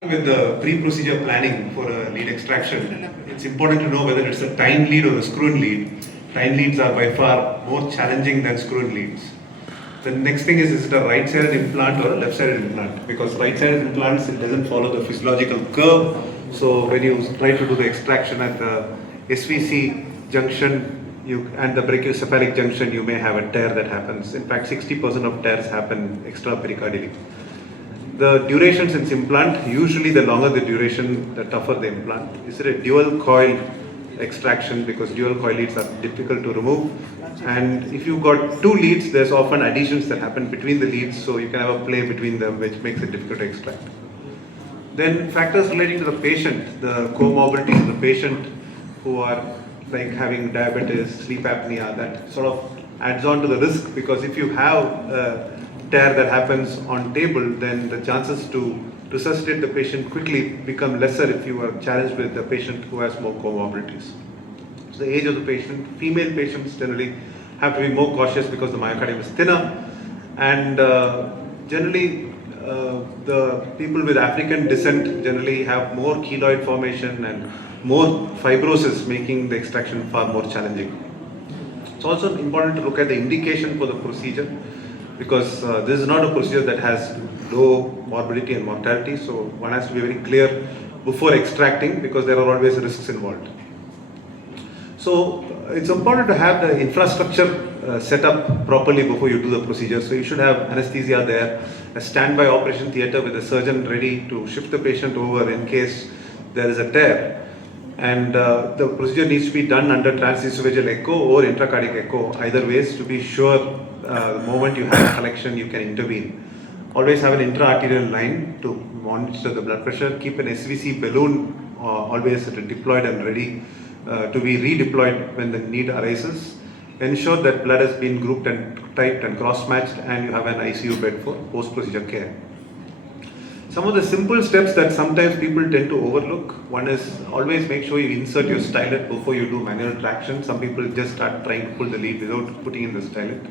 With the pre-procedure planning for a lead extraction, it's important to know whether it's a tined lead or a screw-in lead. Tined leads are by far more challenging than screw-in leads. The next thing is it a right-sided implant or a left-sided implant? Because right-sided implants, it doesn't follow the physiological curve. So when you try to do the extraction at the SVC junction and the brachiocephalic junction, you may have a tear that happens. In fact, 60% of tears happen extrapericardially. The duration since implant, usually the longer the duration, the tougher the implant. Is it a dual coil extraction because dual coil leads are difficult to remove? And if you've got two leads, there's often adhesions that happen between the leads, so you can have a play between them, which makes it difficult to extract. Then factors relating to the patient, the comorbidities of the patient who are like having diabetes, sleep apnea, that sort of adds on to the risk, because if you have a tear that happens on table, then the chances to resuscitate the patient quickly become lesser if you are challenged with the patient who has more comorbidities. So the age of the patient, female patients generally have to be more cautious because the myocardium is thinner, and generally the people with African descent generally have more keloid formation and more fibrosis, making the extraction far more challenging. It's also important to look at the indication for the procedure, because this is not a procedure that has low morbidity and mortality, so one has to be very clear before extracting, because there are always risks involved. So it's important to have the infrastructure set up properly before you do the procedure. So you should have anesthesia there, a standby operation theatre with a surgeon ready to shift the patient over in case there is a tear. And the procedure needs to be done under transesophageal echo or intracardiac echo, either ways, to be sure the moment you have a collection you can intervene. Always have an intra-arterial line to monitor the blood pressure. Keep an SVC balloon always deployed and ready to be redeployed when the need arises. Ensure that blood has been grouped and typed and cross-matched, and you have an ICU bed for post-procedure care. Some of the simple steps that sometimes people tend to overlook. One is always make sure you insert your stylet before you do manual traction. Some people just start trying to pull the lead without putting in the stylet.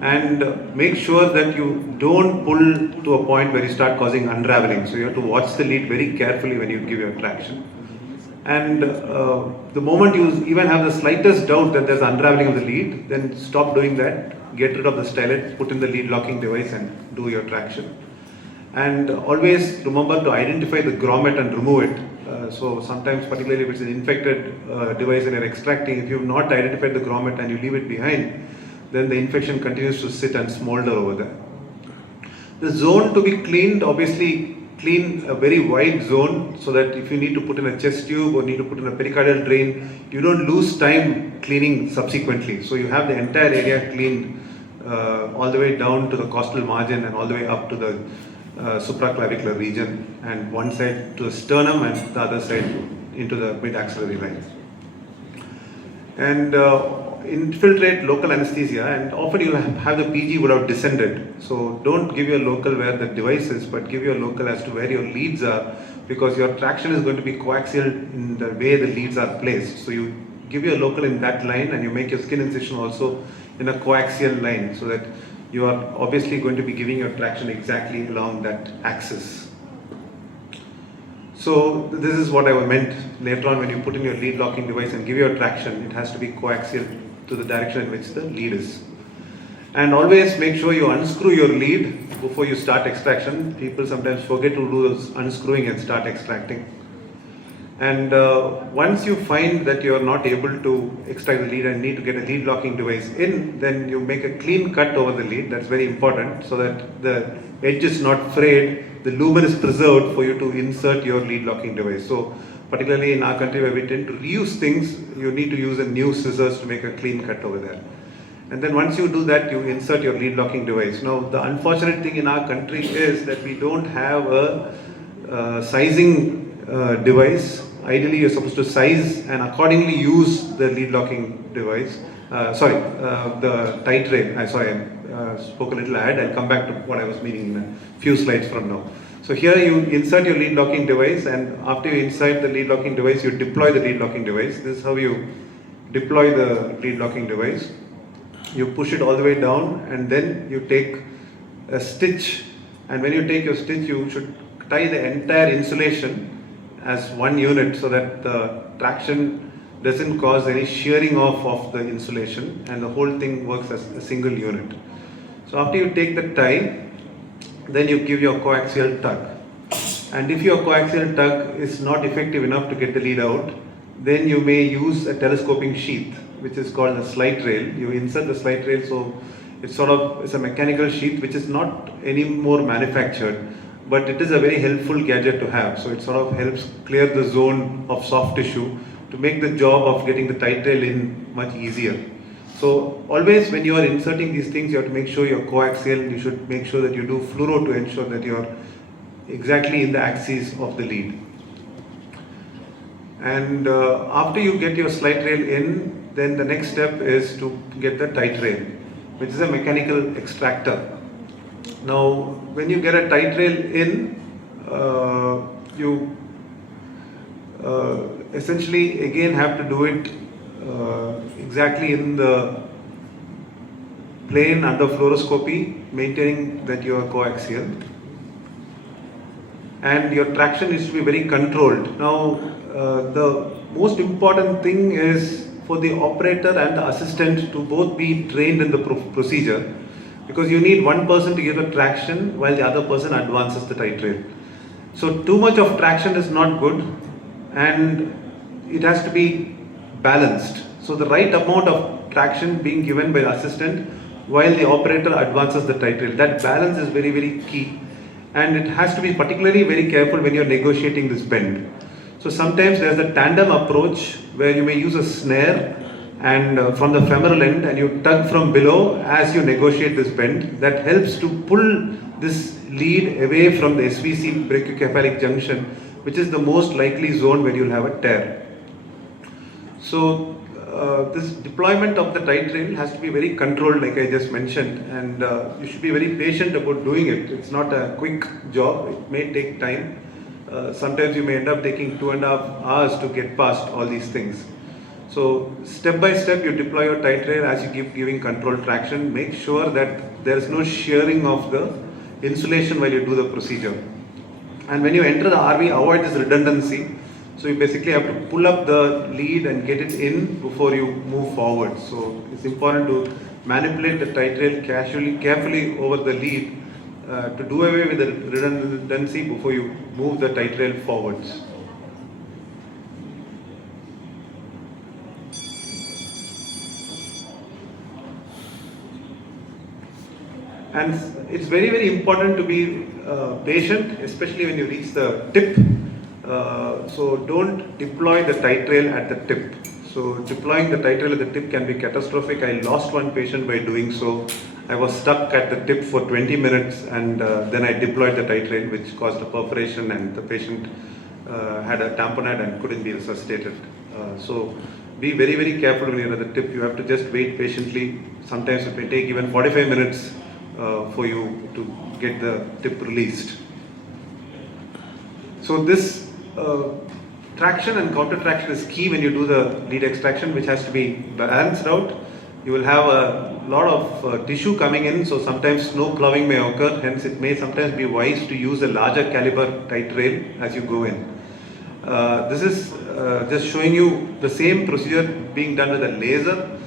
And make sure that you don't pull to a point where you start causing unraveling. So you have to watch the lead very carefully when you give your traction. And the moment you even have the slightest doubt that there's unraveling of the lead, then stop doing that. Get rid of the stylet, put in the lead locking device and do your traction. And always remember to identify the grommet and remove it. So sometimes, particularly if it's an infected device and you're extracting, if you've not identified the grommet and you leave it behind, then the infection continues to sit and smolder over there. The zone to be cleaned, obviously clean a very wide zone, so that if you need to put in a chest tube or need to put in a pericardial drain, you don't lose time cleaning subsequently. So you have the entire area cleaned all the way down to the costal margin and all the way up to the supraclavicular region, and one side to the sternum and the other side into the mid-axillary line. And infiltrate local anesthesia, and often you'll have the PG would have descended. So don't give your local where the device is, but give your local as to where your leads are, because your traction is going to be coaxial in the way the leads are placed. So you give your local in that line, and you make your skin incision also in a coaxial line, so that you are obviously going to be giving your traction exactly along that axis. So this is what I meant later on when you put in your lead locking device and give your traction, it has to be coaxial to the direction in which the lead is. And always make sure you unscrew your lead before you start extraction. People sometimes forget to do those unscrewing and start extracting. And once you find that you are not able to extract the lead and need to get a lead locking device in, then you make a clean cut over the lead. That's very important, so that the edge is not frayed, the lumen is preserved for you to insert your lead locking device. So particularly in our country where we tend to reuse things, you need to use a new scissors to make a clean cut over there. And then once you do that, you insert your lead locking device. Now the unfortunate thing in our country is that we don't have a sizing device. Ideally, you're supposed to size and accordingly use the lead locking device. The titrate. I spoke a little ahead. I'll come back to what I was meaning in a few slides from now. So here you insert your lead locking device, and after you insert the lead locking device, you deploy the lead locking device. This is how you deploy the lead locking device. You push it all the way down, and then you take a stitch. And when you take your stitch, you should tie the entire insulation as one unit so that the traction doesn't cause any shearing off of the insulation and the whole thing works as a single unit. So after you take the tie, then you give your coaxial tug. And if your coaxial tug is not effective enough to get the lead out, then you may use a telescoping sheath, which is called a slide rail. You insert the slide rail, so it's a mechanical sheath which is not any more manufactured, but it is a very helpful gadget to have. So it sort of helps clear the zone of soft tissue to make the job of getting the tight rail in much easier. So always when you are inserting these things, you have to make sure you're coaxial. You should make sure that you do fluoro to ensure that you're exactly in the axis of the lead. And after you get your slide rail in, then the next step is to get the tight rail, which is a mechanical extractor. Now, when you get a tight rail in, you essentially again have to do it exactly in the plane under fluoroscopy, maintaining that you are coaxial. And your traction is to be very controlled. Now, the most important thing is for the operator and the assistant to both be trained in the procedure, because you need one person to give the traction while the other person advances the tight rail. So too much of traction is not good, and it has to be balanced. So the right amount of traction being given by the assistant while the operator advances the tight rail. That balance is very, very key. And it has to be particularly very careful when you're negotiating this bend. So sometimes there's a tandem approach where you may use a snare and from the femoral end, and you tug from below as you negotiate this bend. That helps to pull this lead away from the SVC brachiocephalic junction, which is the most likely zone where you'll have a tear. So this deployment of the tight rail has to be very controlled, like I just mentioned, and you should be very patient about doing it. It's not a quick job. It may take time. Sometimes you may end up taking 2.5 hours to get past all these things. So step by step you deploy your tight rail as you keep giving controlled traction. Make sure that there is no shearing of the insulation while you do the procedure. And when you enter the RV, avoid this redundancy. So you basically have to pull up the lead and get it in before you move forward. So it's important to manipulate the tight rail carefully over the lead to do away with the redundancy before you move the tight rail forwards. And it's very, very important to be patient, especially when you reach the tip. So don't deploy the tight rail at the tip. So deploying the tight rail at the tip can be catastrophic. I lost one patient by doing so. I was stuck at the tip for 20 minutes, and then I deployed the tight rail, which caused a perforation, and the patient had a tamponade and couldn't be resuscitated. So be very, very careful when you're at the tip. You have to just wait patiently. Sometimes it may take even 45 minutes for you to get the tip released. So this traction and counter traction is key when you do the lead extraction, which has to be balanced out. You will have a lot of tissue coming in, so sometimes snow ploughing may occur. Hence, it may sometimes be wise to use a larger caliber tight rail as you go in. This is just showing you the same procedure being done with a laser.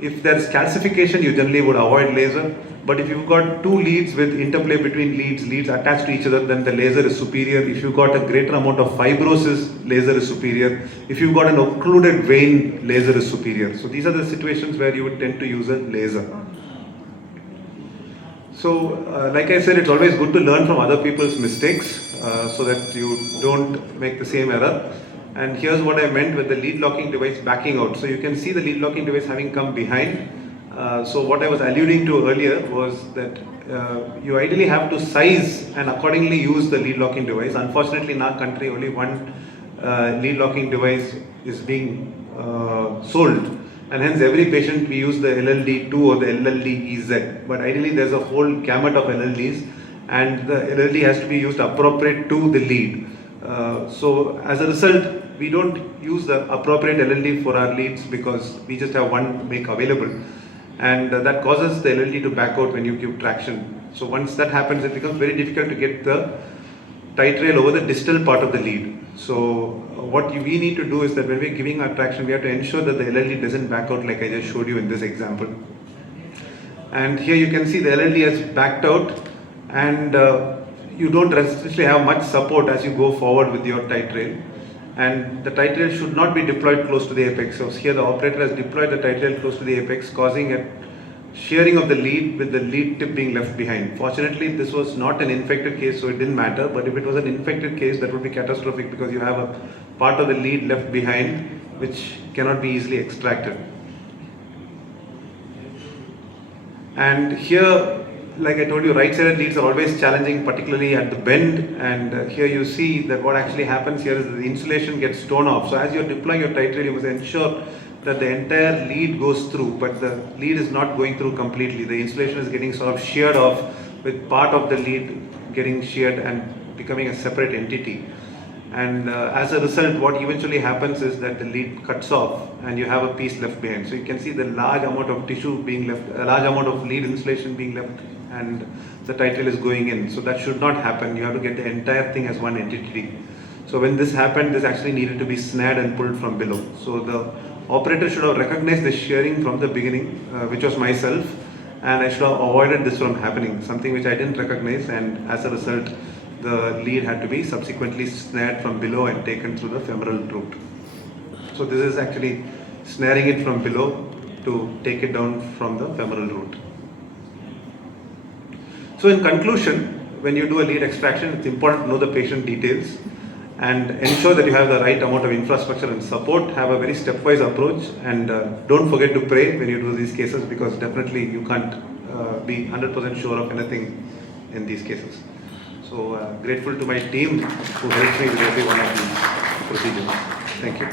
If there is calcification, you generally would avoid laser. But if you've got two leads with interplay between leads attached to each other, then the laser is superior. If you've got a greater amount of fibrosis, laser is superior. If you've got an occluded vein, laser is superior. So these are the situations where you would tend to use a laser. So like I said, it's always good to learn from other people's mistakes so that you don't make the same error. And here's what I meant with the lead locking device backing out. So you can see the lead locking device having come behind. So what I was alluding to earlier was that you ideally have to size and accordingly use the lead locking device. Unfortunately, in our country, only one lead locking device is being sold, and hence every patient we use the LLD2 or the LLD-EZ. But ideally, there's a whole gamut of LLDs, and the LLD has to be used appropriate to the lead. So as a result, we don't use the appropriate LLD for our leads because we just have one make available. And that causes the LLD to back out when you give traction. So once that happens, it becomes very difficult to get the titrale over the distal part of the lead. So what we need to do is that when we're giving our traction, we have to ensure that the LLD doesn't back out like I just showed you in this example. And here you can see the LLD has backed out, and you don't necessarily have much support as you go forward with your titrale. And the titrale should not be deployed close to the apex. So here the operator has deployed the titrale close to the apex, causing a shearing of the lead with the lead tip being left behind. Fortunately, this was not an infected case, so it didn't matter. But if it was an infected case, that would be catastrophic, because you have a part of the lead left behind which cannot be easily extracted. And here, like I told you, right-sided leads are always challenging, particularly at the bend. And here you see that what actually happens here is that the insulation gets torn off. So as you're deploying your titrale, you must ensure that the entire lead goes through, but the lead is not going through completely. The insulation is getting sort of sheared off, with part of the lead getting sheared and becoming a separate entity. And as a result, what eventually happens is that the lead cuts off and you have a piece left behind. So you can see the large amount of tissue being left, a large amount of lead insulation being left, and the titrale is going in. So that should not happen. You have to get the entire thing as one entity. So when this happened, this actually needed to be snared and pulled from below. So the operator should have recognized the shearing from the beginning, which was myself, and I should have avoided this from happening, something which I didn't recognize, and as a result, the lead had to be subsequently snared from below and taken through the femoral root. So this is actually snaring it from below to take it down from the femoral root. So in conclusion, when you do a lead extraction, it's important to know the patient details and ensure that you have the right amount of infrastructure and support. Have a very stepwise approach, and don't forget to pray when you do these cases, because definitely you can't be 100% sure of anything in these cases. So grateful to my team who helped me with every one of these procedures. Thank you.